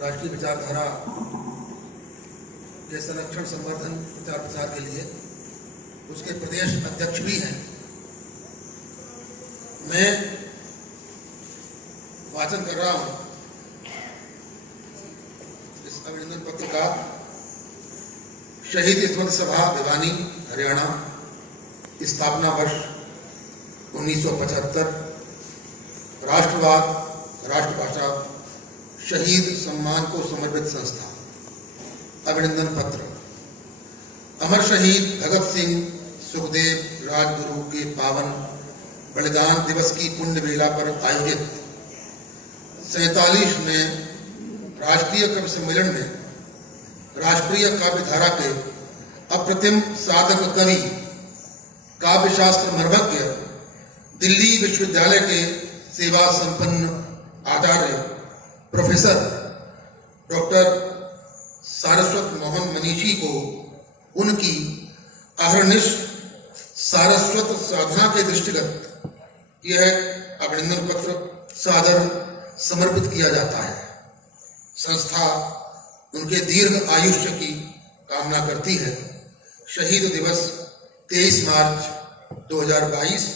राष्ट्रीय विचारधारा के संरक्षण, संवर्धन, प्रचार प्रसार के लिए उसके प्रदेश अध्यक्ष भी हैं। मैं वाचन कर रहा हूं इस अभिनंदन पत्र का। शहीद स्मृति सभा भिवानी, हरियाणा, स्थापना वर्ष 1975, राष्ट्रवाद, राष्ट्रभाषा, शहीद सम्मान को समर्पित संस्था। अभिनंदन पत्र। अमर शहीद भगत सिंह, सुखदेव, राजगुरु के पावन बलिदान दिवस की पुण्य वेला पर आयोजित 47वें राष्ट्रीय कवि सम्मेलन में राष्ट्रीय काव्य धारा के अप्रतिम साधक कवि, काव्य शास्त्र मर्मज्ञ, दिल्ली विश्वविद्यालय के सेवा संपन्न आचार्य प्रोफेसर डॉक्टर सारस्वत मोहन मनीषी को उनकी अहर्निश सारस्वत साधना के दृष्टिगत यह अभिनंदन पत्र सादर समर्पित किया जाता है। संस्था उनके दीर्घ आयुष्य की कामना करती है। शहीद दिवस 23 मार्च 2022।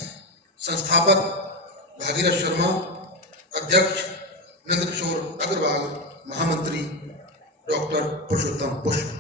संस्थापक भागीरथ शर्मा, अध्यक्ष नंदकिशोर अग्रवाल, महामंत्री डॉक्टर पुरुषोत्तम पुष्प।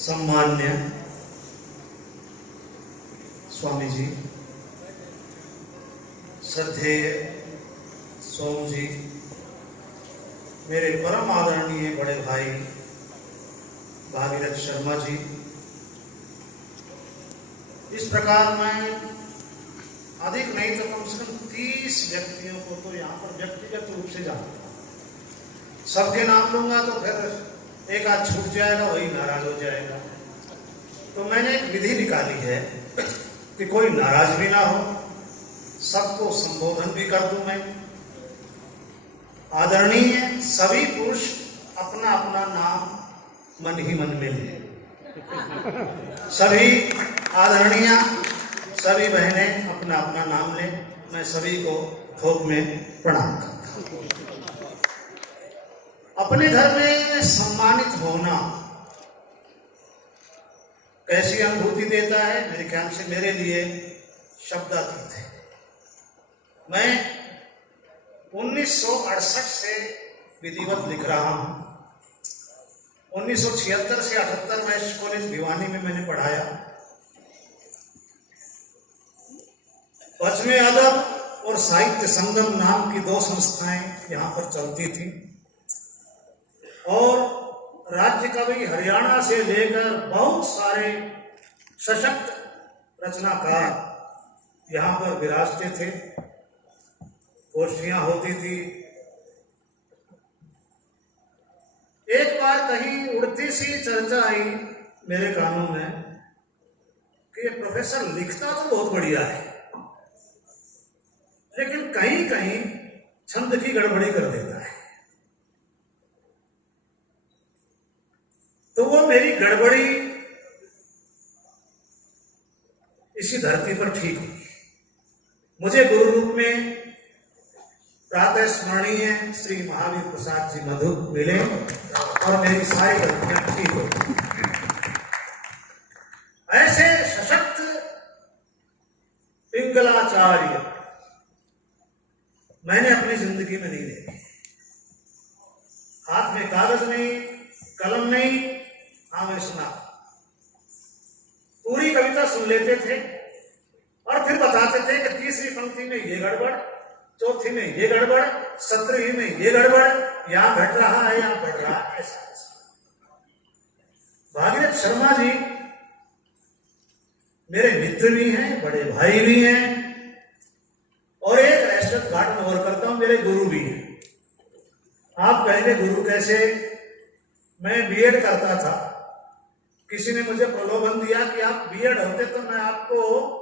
सम्मान्य स्वामी जी, श्रद्धेय सोम जी, मेरे परम आदरणीय बड़े भाई भागीरथ शर्मा जी, इस प्रकार मैं अधिक नहीं तो कम से कम 30 व्यक्तियों को तो यहाँ पर व्यक्तिगत रूप से जानता हूँ। सबके नाम लूंगा तो फिर एक आध छूट जाएगा, वही नाराज हो जाएगा। तो मैंने एक विधि निकाली है कि कोई नाराज भी ना हो, सबको संबोधन भी कर दूं मैं। आदरणीय सभी पुरुष अपना अपना नाम मन ही मन में ले। सभी आदरणीय सभी बहनें अपना अपना नाम ले। मैं सभी को थोक में प्रणाम करता हूं। अपने घर में सम्मानित होना कैसी अनुभूति देता है, मेरे ख्याल से मेरे लिए शब्दातीत है। मैं 1968 से विधिवत लिख रहा हूं। 1976 से 78 में कॉलेज भिवानी में मैंने पढ़ाया। पश्चिमी अदब और साहित्य संगम नाम की 2 संस्थाएं यहाँ पर चलती थी और राज्य कवि हरियाणा से लेकर बहुत सारे सशक्त रचनाकार यहाँ पर विराजते थे। गोष्ठियां होती थी। एक बार कहीं उड़ती सी चर्चा आई मेरे कानों में कि ये प्रोफेसर लिखता तो बहुत बढ़िया है, लेकिन कहीं कहीं छंद की गड़बड़ी कर देता है। तो वो मेरी गड़बड़ी इसी धरती पर ठीक हुई। मुझे गुरु रूप में प्रातः स्मरणीय श्री महावीर प्रसाद जी मधु मिले और मेरी सारी गलतियां ठीक हो। ऐसे सशक्त पिंगलाचार्य मैंने अपनी जिंदगी में नहीं देखे। हाथ में कागज नहीं, कलम नहीं, हाँ मैं सुना, पूरी कविता सुन लेते थे और फिर बताते थे कि तीसरी पंक्ति में ये गड़बड़, चौथी में ये गड़बड़, 17वीं में ये गड़बड़, यहां घट रहा है, यहां बढ़ रहा है, ऐसा भागीरथ शर्मा जी मेरे मित्र भी हैं, बड़े भाई भी हैं और एक रेस्टोरेंट गार्डन और करता हूं, मेरे गुरु भी हैं। आप कहेंगे गुरु कैसे? मैं बीएड करता था, किसी ने मुझे प्रलोभन दिया कि आप बीएड होते तो मैं आपको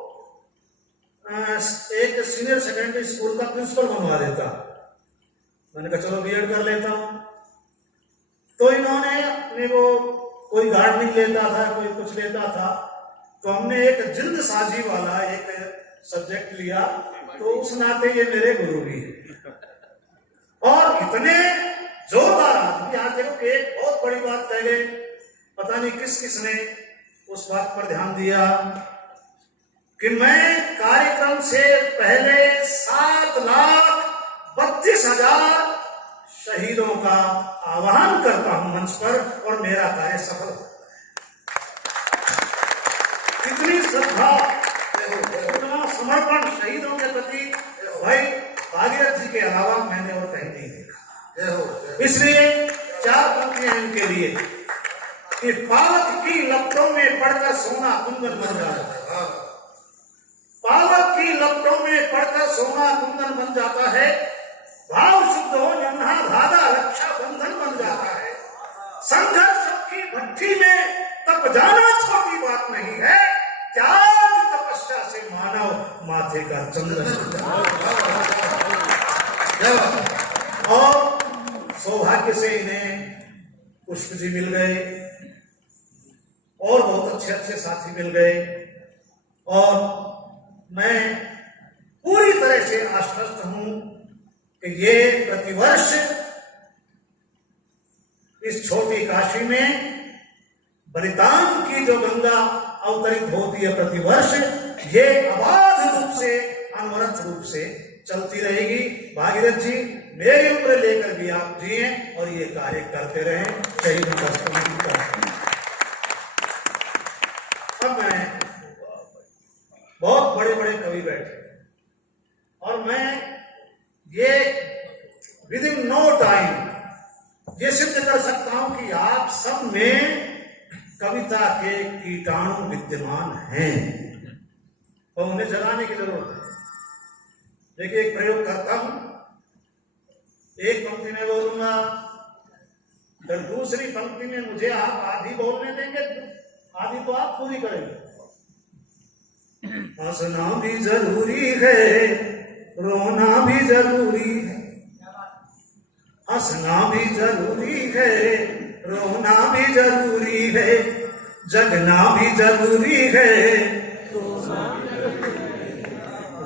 एक सीनियर सेकेंडरी स्कूल का प्रिंसिपल बनवा देता। मैंने कहा चलो बीएड कर लेता हूं। तो इन्होंने अपने वो कोई गार्डनिंग लेता था, कोई कुछ लेता था, तो हमने एक जिल्द साजी वाला एक सब्जेक्ट लिया, तो उस नाते ये मेरे गुरु भी हैं। और इतने जोरदार आदमी, आज देखो कि एक बहुत बड़ी बात कह गए, पता नहीं किस किसने उस बात पर ध्यान दिया कि मैं कार्यक्रम से पहले 7,32,000 शहीदों का आह्वान करता हूं मंच पर और मेरा कार्य सफल होता है। कितनी श्रद्धा, कितना समर्पण शहीदों के प्रति भाई भागीरथ जी के अलावा मैंने और कहीं नहीं देखा। इसलिए 4 पंक्तियां इनके लिए कि पावक की लपटों में पड़कर सोना कुंदन बन जाता है, पावक की लपटों में पड़कर सोना कुंदन बन जाता है, भाव शुद्ध हो नन्हा धागा रक्षा बंधन बन जाता है, संघर्ष की भट्टी में तप जाना छोटी बात नहीं है, त्याग तपस्या से मानव माथे का चंदन बन जाता है। और सौभाग्य से इन्हें पुष्प जी मिल गए और बहुत अच्छे अच्छे साथी मिल गए और मैं पूरी तरह से आश्वस्त हूं कि ये प्रतिवर्ष इस छोटी काशी में बलिदान की जो गंगा अवतरित होती है प्रतिवर्ष, ये अबाध रूप से अनवरत रूप से चलती रहेगी। भागीरथ जी मेरी उम्र लेकर भी आप जिए और ये कार्य करते रहे। शहीद अब मैं बहुत बड़े बड़े कवि बैठे और मैं ये विद इन नो टाइम ये सिद्ध कर सकता हूं कि आप सब में कविता के कीटाणु विद्यमान हैं और उन्हें जगाने की जरूरत है। देखिए एक प्रयोग करता हूं, एक पंक्ति में बोलूंगा, फिर दूसरी पंक्ति में मुझे आप आधी बोलने देंगे, आधी तो आप पूरी करेंगे। हंसना भी जरूरी है, रोना भी जरूरी है, हंसना भी जरूरी है, रोना भी जरूरी है, जगना भी जरूरी है,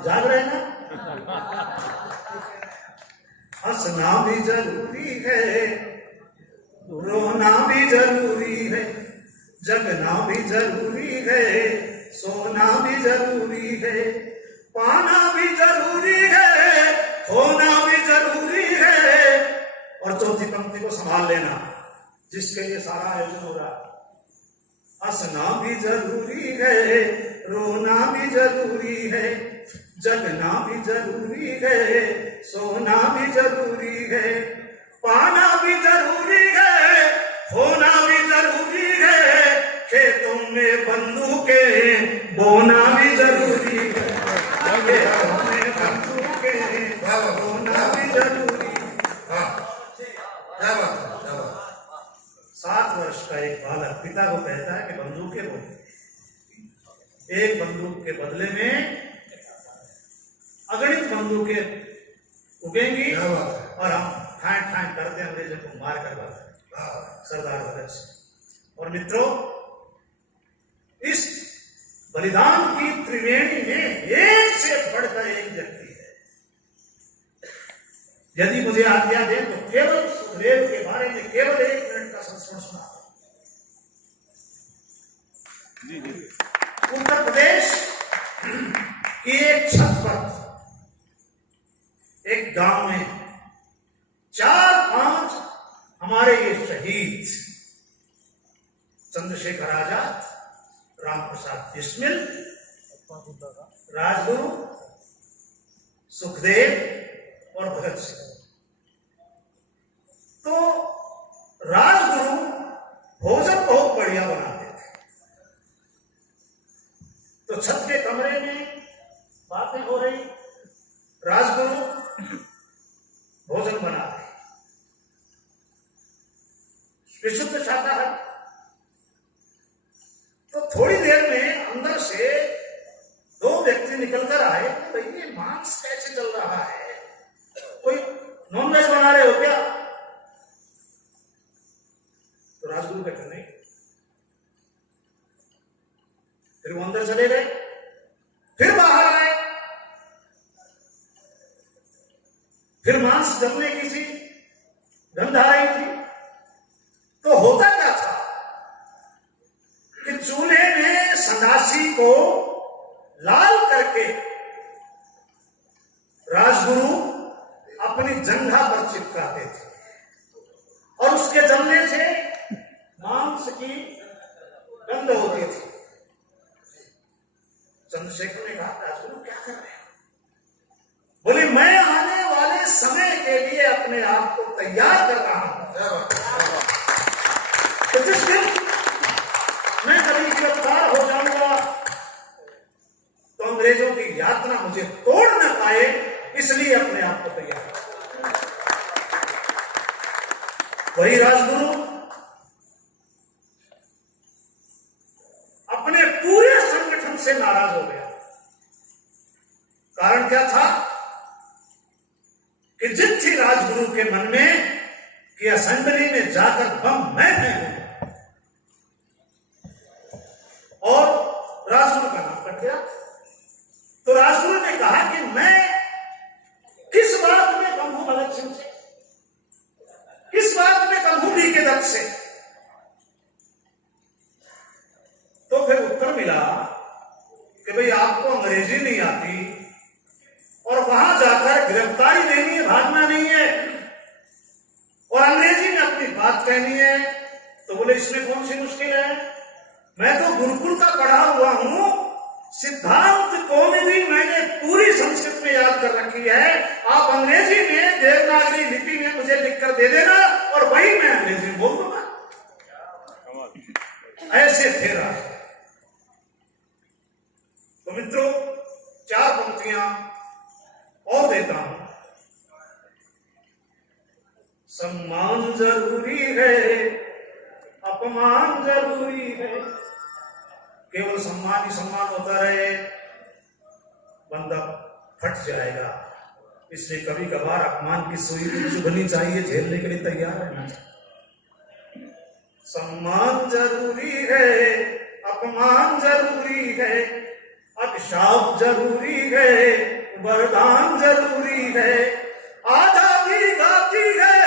जाग रहे ना? हंसना भी जरूरी है, रोना भी जरूरी है, जगना भी जरूरी है, सोना भी जरूरी है, पाना भी जरूरी है, खोना भी जरूरी है। और चौथी पंक्ति को संभाल लेना, जिसके लिए सारा आयोजन हो रहा है। हंसना भी जरूरी है, रोना भी जरूरी है, जगना भी जरूरी है, सोना भी जरूरी है, पाना भी जरूरी है, खोना भी जरूरी है, खेतों में बंदूकें बोना भी जरूरी है, खेतों में बंदूकें बोना भी जरूरी है। 7 वर्ष का एक बालक पिता को कहता है कि बंदूकें बोले, एक बंदूक के बदले में अगणित बंदूकें उगेंगी और हम ठाए ठाए करते अंग्रेजों को मार कर बात सरदार भगत सिंह। और मित्रों, इस बलिदान की त्रिवेणी में एक से बढ़कर एक व्यक्ति है। यदि मुझे आज्ञा दें तो केवल सुखदेव के बारे में केवल 1 मिनट का संस्मरण सुना। उत्तर प्रदेश की एक छत पर एक गांव में 4-5 हमारे ये शहीद चंद्रशेखर आजाद, राम प्रसाद बिस्मिल, राजगुरु, सुखदेव और भगत सिंह। तो राजगुरु भोजन बहुत बढ़िया बनाते थे। तो छत के कमरे में बातें हो रही, राजगुरु भोजन बना रहे, विशुद्ध शाकाहारी। तो थोड़ी देर में अंदर से 2 व्यक्ति निकलकर आए, भाई ये मांस कैसे चल रहा है, कोई नॉनवेज बना रहे हो क्या? तो राजगुरु कहते नहीं। फिर वो अंदर चले गए, फिर बाहर आए, फिर मांस जमने की थी, गंध आ रही थी। तो होता क्या था कि चूल्हे में संदासी को लाल करके राजगुरु अपनी जंघा पर चिपकाते थे और उसके जलने से मांस की गंध होती थी। चंद्रशेखर ने कहा, राजगुरु क्या कर रहे हैं? बोले, मैं आने वाले समय के लिए अपने आप को तैयार कर रहा हूं। तो जिस दिन मैं कभी गिरफ्तार हो जाऊंगा तो अंग्रेजों की यातना मुझे तोड़ न पाए, इसलिए अपने आप को तैयार। वही राजगुरु अपने पूरे संगठन से नाराज हो गया। कारण क्या था कि जिद थी राजगुरु के मन में कि असेंबली में जाकर बम मैं फेंकूंगा, और राजगुरु का नाम कट गया। तो राजगुरु ने कहा कि मैं किस बात में कम हूं भगत सिंह से, किस बात में कम हूं डी के दत्त से? तो फिर उत्तर मिला कि भाई आपको अंग्रेजी नहीं आती और वहां जाकर गिरफ्तारी देनी है, भागना नहीं है, और अंग्रेजी में अपनी बात कहनी है। तो बोले, इसमें कौन सी मुश्किल है? मैं तो गुरुकुल का पढ़ा हुआ हूं, सिद्धांत कौमुदी मैंने पूरी संस्कृत में याद कर रखी है। आप अंग्रेजी में देवनागरी लिपि में मुझे लिखकर दे देना और वही मैं अंग्रेजी में बोल दूंगा। ऐसे थे राज। तो मित्रों, 4 पंक्तियां और देता हूं। सम्मान जरूरी है, अपमान जरूरी है। केवल सम्मान ही सम्मान होता रहे, बंदा फट जाएगा। इसलिए कभी कभार अपमान की सुई भी चुभनी चाहिए, झेलने के लिए तैयार रहना चाहिए। सम्मान जरूरी है, अपमान जरूरी है, अभिशाप जरूरी है, वरदान जरूरी है, आजादी गाती है,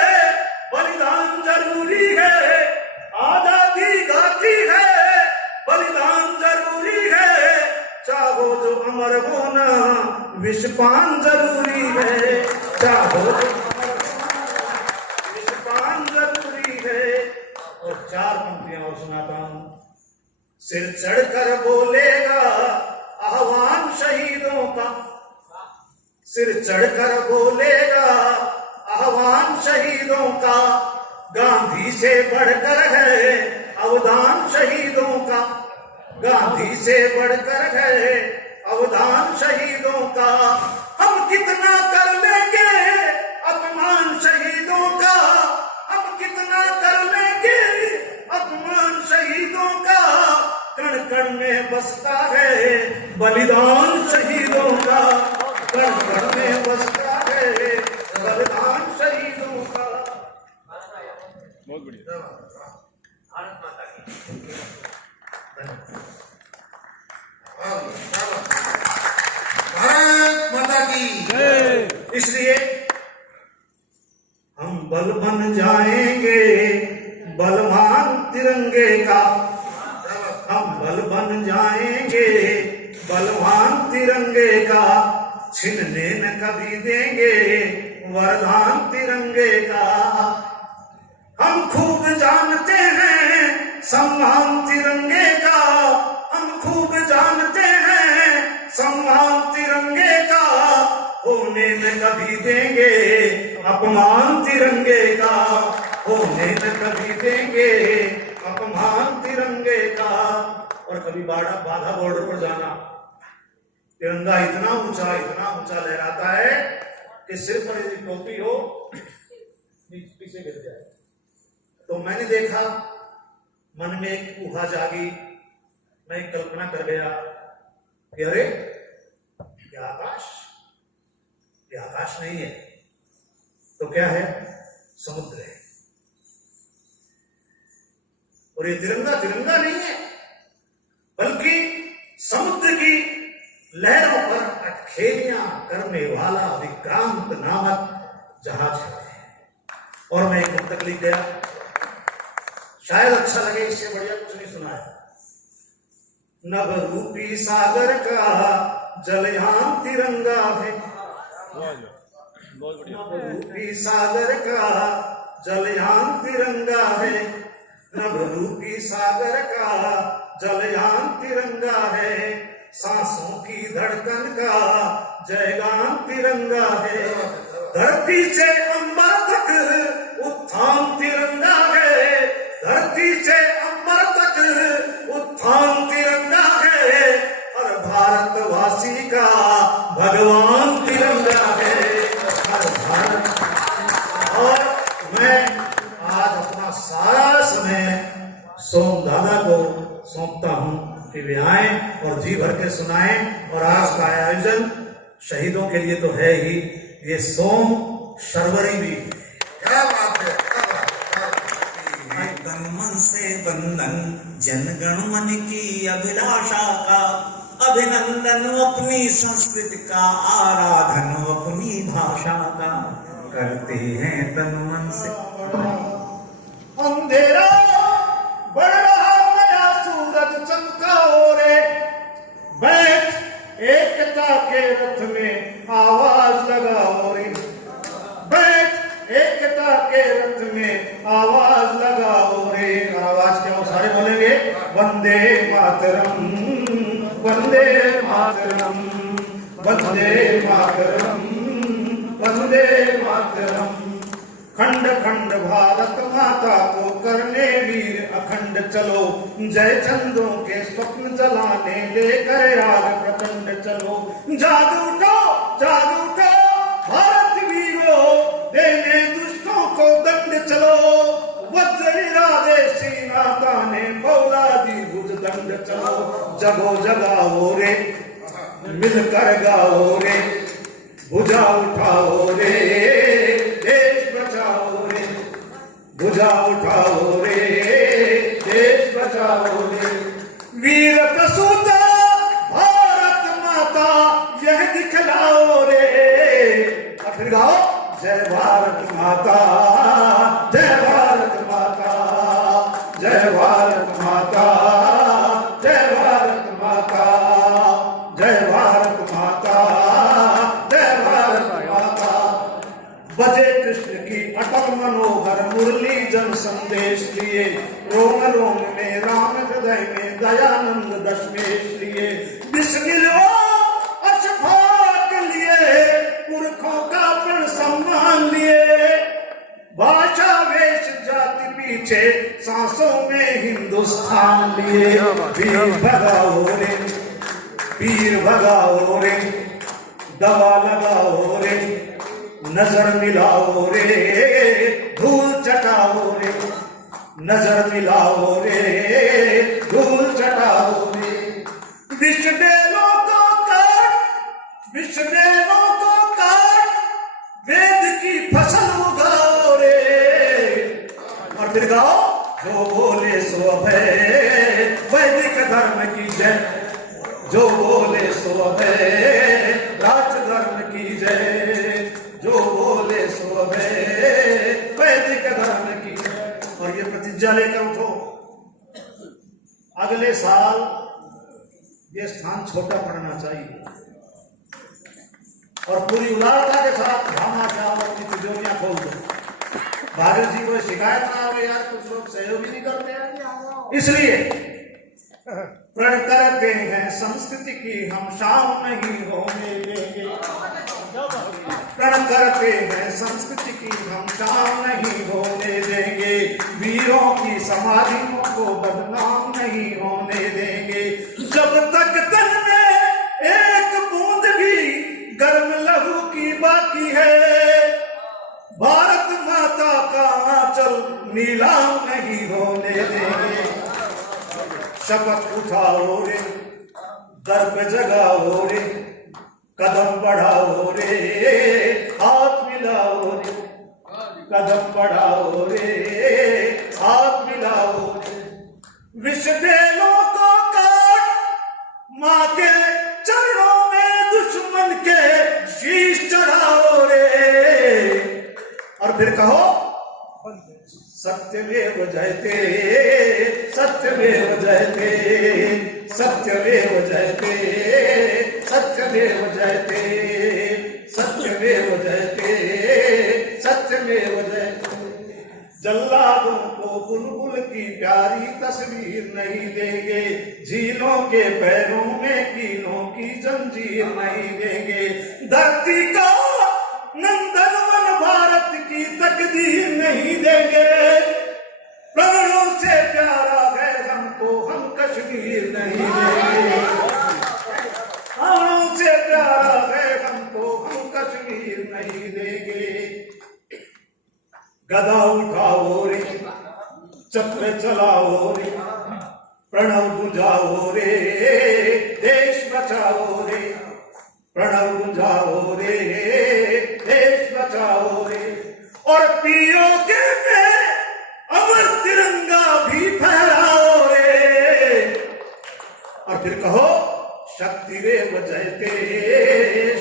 बलिदान जरूरी है, आजादी गाती है, बलिदान जरूरी है, चाहो जो अमर होना विषपान जरूरी है, चाहो जो विषपान जरूरी है। और 4 पंक्तियां और सुनाता हूं। सिर चढ़कर बोलेगा आह्वान शहीदों का, सिर चढ़कर बोलेगा आह्वान शहीदों का, गांधी से बढ़कर है अवदान शहीदों का, गांधी से बढ़कर है अवदान शहीदों का। हम कितना कर लेंगे अपमान शहीदों का, हम कितना कर लेंगे अपमान शहीदों का, कण कण में बसता है बलिदान शहीदों का, कण कण में बसता है बलिदान शहीदों का। बहुत बढ़िया। भारत माता भारत माता की इसलिए हम बल बन जाएंगे बलवान तिरंगे का, हम बल बन जाएंगे बलवान तिरंगे का, छिनने न कभी देंगे वरदान तिरंगे का। हम खूब जानते हैं सम्मान तिरंगे का, हम खूब जानते हैं सम्मान तिरंगे का, होने न कभी देंगे अपमान तिरंगे का, होने न कभी देंगे अपमान तिरंगे का। और कभी बाधा बॉर्डर पर जाना, तिरंगा इतना ऊंचा लहराता है कि सिर पर यदि टोपी हो पीछे गिर जाए। तो मैंने देखा, मन में एक ऊहा जागी, मैं एक कल्पना कर गया कि अरे ये आकाश नहीं है तो क्या है, समुद्र है। और ये तिरंगा नहीं है बल्कि समुद्र की लहरों पर अटखेलियां करने वाला विक्रांत नामक जहाज है। और मैं एक तक लिख गया, शायद अच्छा लगे, इससे बढ़िया कुछ नहीं सुना है। नभ रूपी सागर का जलयान तिरंगा है, नभ रूपी सागर का जलयान तिरंगा है, नभ रूपी सागर का जलयान तिरंगा है, सांसों की धड़कन का जयगान तिरंगा है, धरती से अंबर तक उत्थान तिरंगा है, धरती से अंबर तक उत्थान तिरंगा है, हर भारतवासी का भगवान तिरंगा है, हर भारत। और मैं आज अपना सारा समय सोम दादा को सौंपता हूं कि वे आए और जी भर के सुनाएं। और आज का आयोजन शहीदों के लिए तो है ही, ये सोम शर्वरी भी। क्या बात है, तन मन से बंधन जनगण मन की अभिलाषा का, अभिनंदन अपनी संस्कृति का, आराधन अपनी भाषा का, करते हैं तन मन से। अंधेरा बढ़ रहा, नया सूरज चमका रे, बैठ एकता के रथ में आवाज लगाओ रे, बैठ एकता के रथ में आवाज लगाओ रे। आवाज क्या हो, सारे बोलेंगे, वंदे मातरम वंदे मातरम वंदे मातरम वंदे मातरम। खंड खंड भारत माता को करने वीर अखंड चलो, जय चंद्रों के स्वप्न जलाने लेकर आग प्रचंड चलो। जाग उठो भारत वीरों, देने दुष्टों को दंड चलो, वज्र इरादे सीना ताने फौलादी भुज दंड चलो। जगो जगाओ रे, मिलकर गाओ रे, भुजा उठाओ रे, देश बचाओ रे, भुजा उठाओ रे, देश बचाओ रे। वीर प्रसूता भारत माता यह दिखलाओ रे। फिर गाओ, जय भारत माता, जय भारत माता, जय भारत माता, जय भारत माता, जय भारत माता, जय भारत माता। बजे कृष्ण की अटल मनोहर मुरली जन संदेश लिए, रोम रोम में राम हृदय में दयानंद दशमेश लिए। बिस्मिल्लाह अशफाक लिए, पुरखों का प्रण सम्मान लिए, भाषा वेश जाति पीछे सांसों में हिंदुस्तान लिए। वीर भगाओ रे, वीर भगाओ रे, दवा लगाओ रे, नजर मिलाओ रे, धूल चटाओ रे, नजर मिलाओ रे, धूल चटाओ रे। विषडेलों को काट, विषडेलों को काट, वेद की फसल उगाओ रे। और फिर गाओ, जो बोले सो अभय वैदिक धर्म की जय, जो बोले सो अभय राज धर्म की जय, जो बोले सो अभय वैदिक धर्म की जय। और ये प्रतिज्ञा लेकर उठो, अगले साल ये स्थान छोटा पड़ना चाहिए और पूरी उदारता के साथ भावना से आओ, अपनी तिजोरियां खोल दो। भागवत जी को शिकायत ना हो यार, कुछ लोग सहयोग ही नहीं करते हैं, इसलिए प्रण करते हैं संस्कृति की हम शाम नहीं होने देंगे। प्रण करते हैं संस्कृति की हम शाम नहीं होने देंगे, वीरों की समाधियों को बदनाम नहीं होने देंगे। जब तक तन में एक बूंद भी गर्म लहू की बाकी है, भारत माता का आंचल नीलाम नहीं होने देंगे। शपथ उठाओ रे, दर पे जगाओ रे, कदम बढ़ाओ रे, हाथ मिलाओ रे, कदम बढ़ाओ रे, हाथ मिलाओ रे। विष बेलों को काट माँ के चरणों में दुश्मन के शीश चढ़ाओ रे, और फिर कहो सत्यमेव जयते, सत्यमेव जयते, सत्यमेव जयते, सत्यमेव जयते, सत्यमेव जयते, सत्यमेव जयते। जल्लादों को बुलबुल की प्यारी तस्वीर नहीं देंगे, झीलों के पैरों में कीलों की जंजीर नहीं देंगे, धरती का नंदनवन भारत की तकदीर नहीं देंगे। प्राणों से प्यारा है हमको, हम कश्मीर नहीं देंगे। प्राणों से प्यारा है हमको, हम कश्मीर नहीं देंगे। गदा उठाओ रे, चक्र चलाओ रे, प्रणव गुंजाओ रे, देश बचाओ रे, प्रणव गुंजाओ रे, देश बचाओ रे। और पीओके में अमर तिरंगा भी फहराओ रे, और फिर कहो शक्ति रे जयते,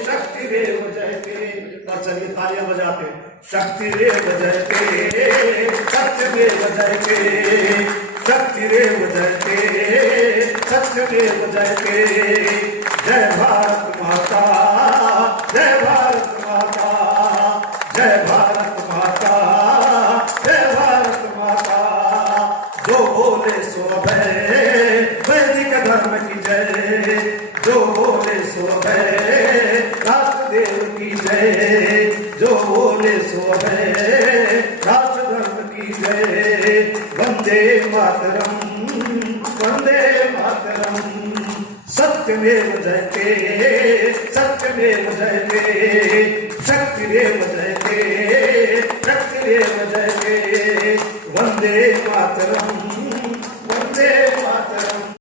शक्ति रे जयते। और चलिए तालियां बजाते, शक्ति रे जयते, सत्य रे जयते, शक्ति रे जयते, सत्य रे जयते। जय भारत माता, जय भारत माता, जय भारत माता, जय भारत माता। जो बोले सो अभय वैदिक धर्म की जय, जो बोले सो अभय राष्ट्रदेव की जय, जो बोले सो अभय राष्ट्र धर्म की जय। वंदे मातरम, वंदे मातरम। सत्यमेव जयते, सत्यमेव जयते, शक्तिरेव जयते।